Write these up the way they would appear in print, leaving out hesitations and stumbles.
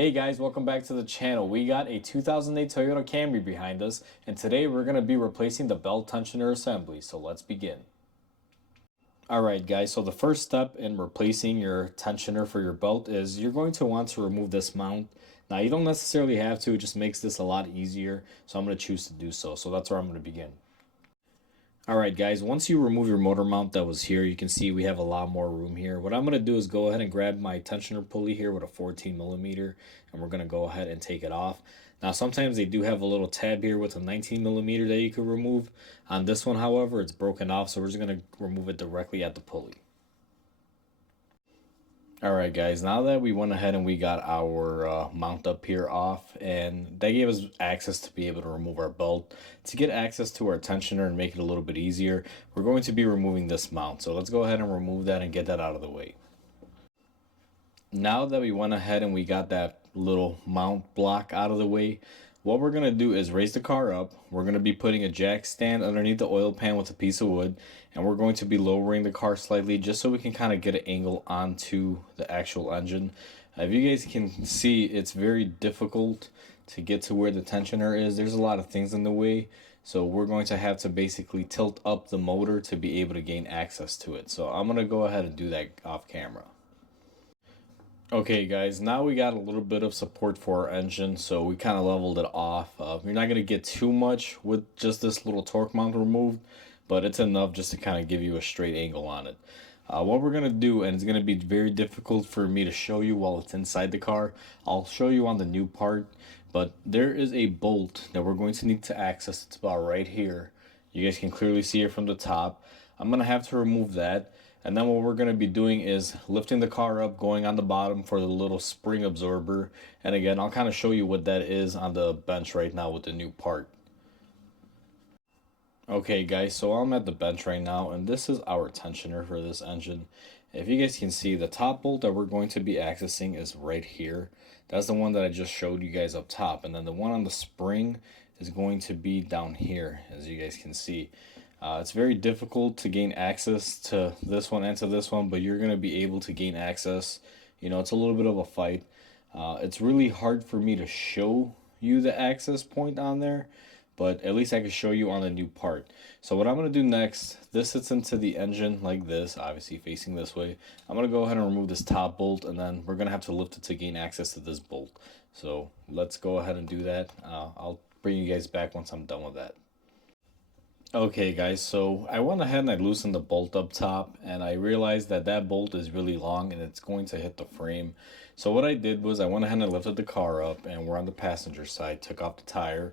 Hey guys, welcome back to the channel. We got a 2008 Toyota Camry behind us, and today we're going to be replacing the belt tensioner assembly, so let's begin. Alright guys, so the first step in replacing your tensioner for your belt is you're going to want to remove this mount. Now you don't necessarily have to, it just makes this a lot easier, so I'm going to choose to do so. So that's where I'm going to begin. Alright guys, once you remove your motor mount that was here, you can see we have a lot more room here. What I'm going to do is go ahead and grab my tensioner pulley here with a 14 millimeter, and we're going to go ahead and take it off. Now sometimes they do have a little tab here with a 19 millimeter that you could remove. On this one, however, it's broken off, so we're just going to remove it directly at the pulley. Alright guys, now that we went ahead and we got our mount up here off, and that gave us access to be able to remove our belt. To get access to our tensioner and make it a little bit easier, we're going to be removing this mount. So let's go ahead and remove that and get that out of the way. Now that we went ahead and we got that little mount block out of the way, what we're going to do is raise the car up. We're going to be putting a jack stand underneath the oil pan with a piece of wood, and we're going to be lowering the car slightly just so we can kind of get an angle onto the actual engine. If you guys can see, it's very difficult to get to where the tensioner is. There's a lot of things in the way, so we're going to have to basically tilt up the motor to be able to gain access to it. So I'm going to go ahead and do that off camera. Okay guys, now we got a little bit of support for our engine, so we kind of leveled it off. You're not going to get too much with just this little torque mount removed, but it's enough just to kind of give you a straight angle on it. What we're going to do, and it's going to be very difficult for me to show you while it's inside the car, I'll show you on the new part, but there is a bolt that we're going to need to access. It's about right here. You guys can clearly see it from the top. I'm going to have to remove that. And then what we're going to be doing is lifting the car up, going on the bottom for the little spring absorber. And again, I'll kind of show you what that is on the bench right now with the new part. Okay guys, so I'm at the bench right now, and this is our tensioner for this engine. If you guys can see, the top bolt that we're going to be accessing is right here. That's the one that I just showed you guys up top. And then the one on the spring is going to be down here, as you guys can see. It's very difficult to gain access to this one and to this one, but you're going to be able to gain access. You know, it's a little bit of a fight. It's really hard for me to show you the access point on there, but at least I can show you on the new part. So what I'm going to do next, this sits into the engine like this, obviously facing this way. I'm going to go ahead and remove this top bolt, and then we're going to have to lift it to gain access to this bolt. So let's go ahead and do that. I'll bring you guys back once I'm done with that. Okay guys, so I went ahead and I loosened the bolt up top, and I realized that that bolt is really long and it's going to hit the frame. So what I did was I went ahead and I lifted the car up, and we're on the passenger side, took off the tire,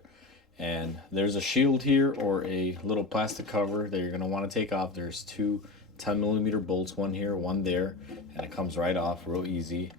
and there's a shield here or a little plastic cover that you're going to want to take off. There's two 10 millimeter bolts, one here, one there, and it comes right off real easy.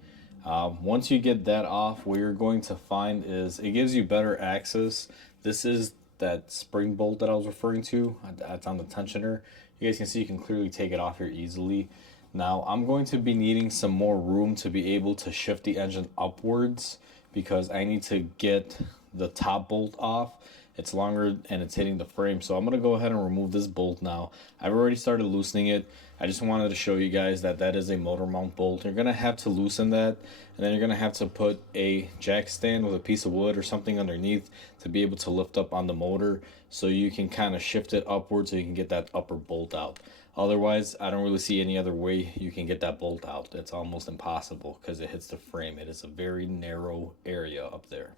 Once you get that off, what you're going to find is it gives you better access. This is that spring bolt that I was referring to. That's on the tensioner. You guys can see you can clearly take it off here easily. Now I'm going to be needing some more room to be able to shift the engine upwards, because I need to get the top bolt off. It's longer and it's hitting the frame, so I'm going to go ahead and remove this bolt now. I've already started loosening it. I just wanted to show you guys that that is a motor mount bolt. You're going to have to loosen that, and then you're going to have to put a jack stand with a piece of wood or something underneath to be able to lift up on the motor, so you can kind of shift it upwards so you can get that upper bolt out. Otherwise, I don't really see any other way you can get that bolt out. It's almost impossible because it hits the frame. It is a very narrow area up there.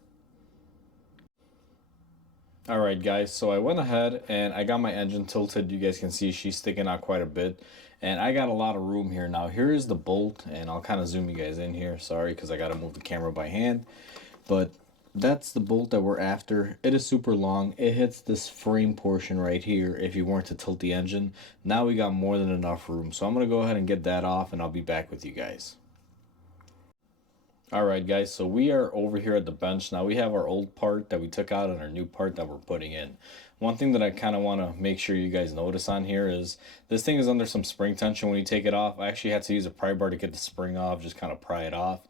Alright guys, so I went ahead and I got my engine tilted. You guys can see she's sticking out quite a bit, and I got a lot of room here. Now here is the bolt, and I'll kind of zoom you guys in here. Sorry, because I got to move the camera by hand, but that's the bolt that we're after. It is super long. It hits this frame portion right here if you weren't to tilt the engine. Now we got more than enough room, so I'm going to go ahead and get that off, and I'll be back with you guys. Alright guys, so we are over here at the bench. Now we have our old part that we took out and our new part that we're putting in. One thing that I kind of want to make sure you guys notice on here is this thing is under some spring tension when you take it off. I actually had to use a pry bar to get the spring off, just kind of pry it off.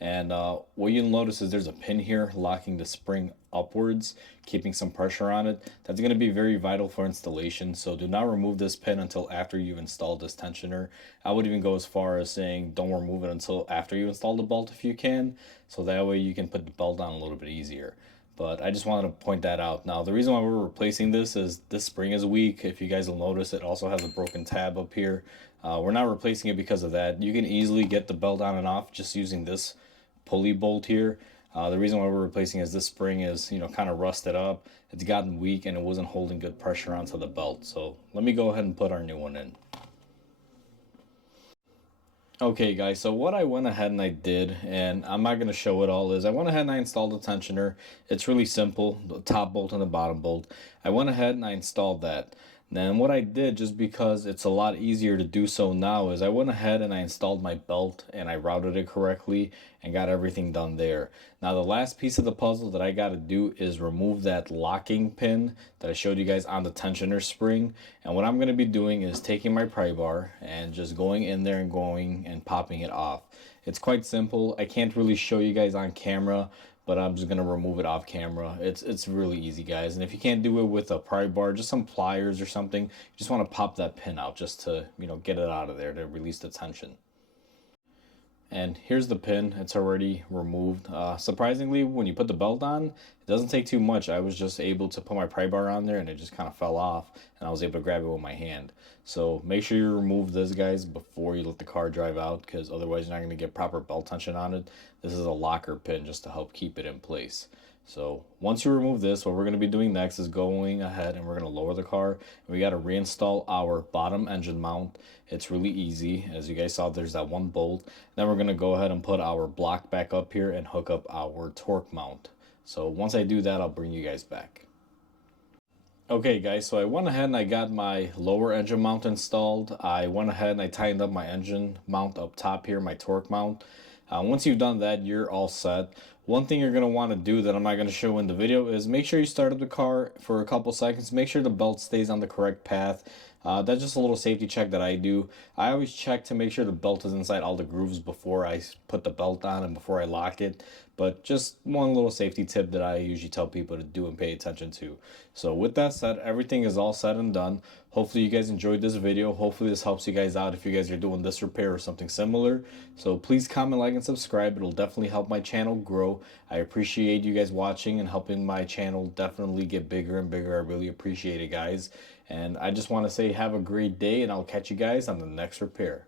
And what you'll notice is there's a pin here locking the spring upwards, keeping some pressure on it. That's going to be very vital for installation, so do not remove this pin until after you've installed this tensioner. I would even go as far as saying don't remove it until after you install the belt if you can, so that way you can put the belt on a little bit easier. But I just wanted to point that out. Now, the reason why we're replacing this is this spring is weak. If you guys will notice, it also has a broken tab up here. We're not replacing it because of that. You can easily get the belt on and off just using this pulley bolt here. The reason why we're replacing is this spring is, kind of rusted up. It's gotten weak and it wasn't holding good pressure onto the belt. So let me go ahead and put our new one in. Okay guys, so what I went ahead and I did, and I'm not going to show it all, is I went ahead and I installed the tensioner. It's really simple, the top bolt and the bottom bolt. I went ahead and I installed that. Then what I did, just because it's a lot easier to do so now, is I went ahead and I installed my belt and I routed it correctly and got everything done there. Now the last piece of the puzzle that I got to do is remove that locking pin that I showed you guys on the tensioner spring. And what I'm going to be doing is taking my pry bar and just going in there and going and popping it off. It's quite simple. I can't really show you guys on camera, but I'm just gonna remove it off camera. It's really easy, guys. And if you can't do it with a pry bar, just some pliers or something, you just want to pop that pin out just to, get it out of there to release the tension. And here's the pin. It's already removed. Surprisingly, when you put the belt on, it doesn't take too much. I was just able to put my pry bar on there and it just kind of fell off and I was able to grab it with my hand. So make sure you remove this, guys, before you let the car drive out, because otherwise you're not going to get proper belt tension on it. This is a locker pin just to help keep it in place. So once you remove this, what we're going to be doing next is going ahead and we're going to lower the car. We got to reinstall our bottom engine mount. It's really easy. As you guys saw, there's that one bolt. Then we're going to go ahead and put our block back up here and hook up our torque mount. So once I do that, I'll bring you guys back. Okay guys, so I went ahead and I got my lower engine mount installed. I went ahead and I tightened up my engine mount up top here, my torque mount. Once you've done that, you're all set. One thing you're going to want to do that I'm not going to show in the video is make sure you start up the car for a couple seconds. Make sure the belt stays on the correct path. That's just a little safety check that I do. I always check to make sure the belt is inside all the grooves before I put the belt on and before I lock it. But just one little safety tip that I usually tell people to do and pay attention to. So with that said, everything is all said and done. Hopefully you guys enjoyed this video. Hopefully this helps you guys out if you guys are doing this repair or something similar. So please comment, like, and subscribe. It'll definitely help my channel grow. I appreciate you guys watching and helping my channel definitely get bigger and bigger. I really appreciate it, guys. And I just want to say have a great day, and I'll catch you guys on the next repair.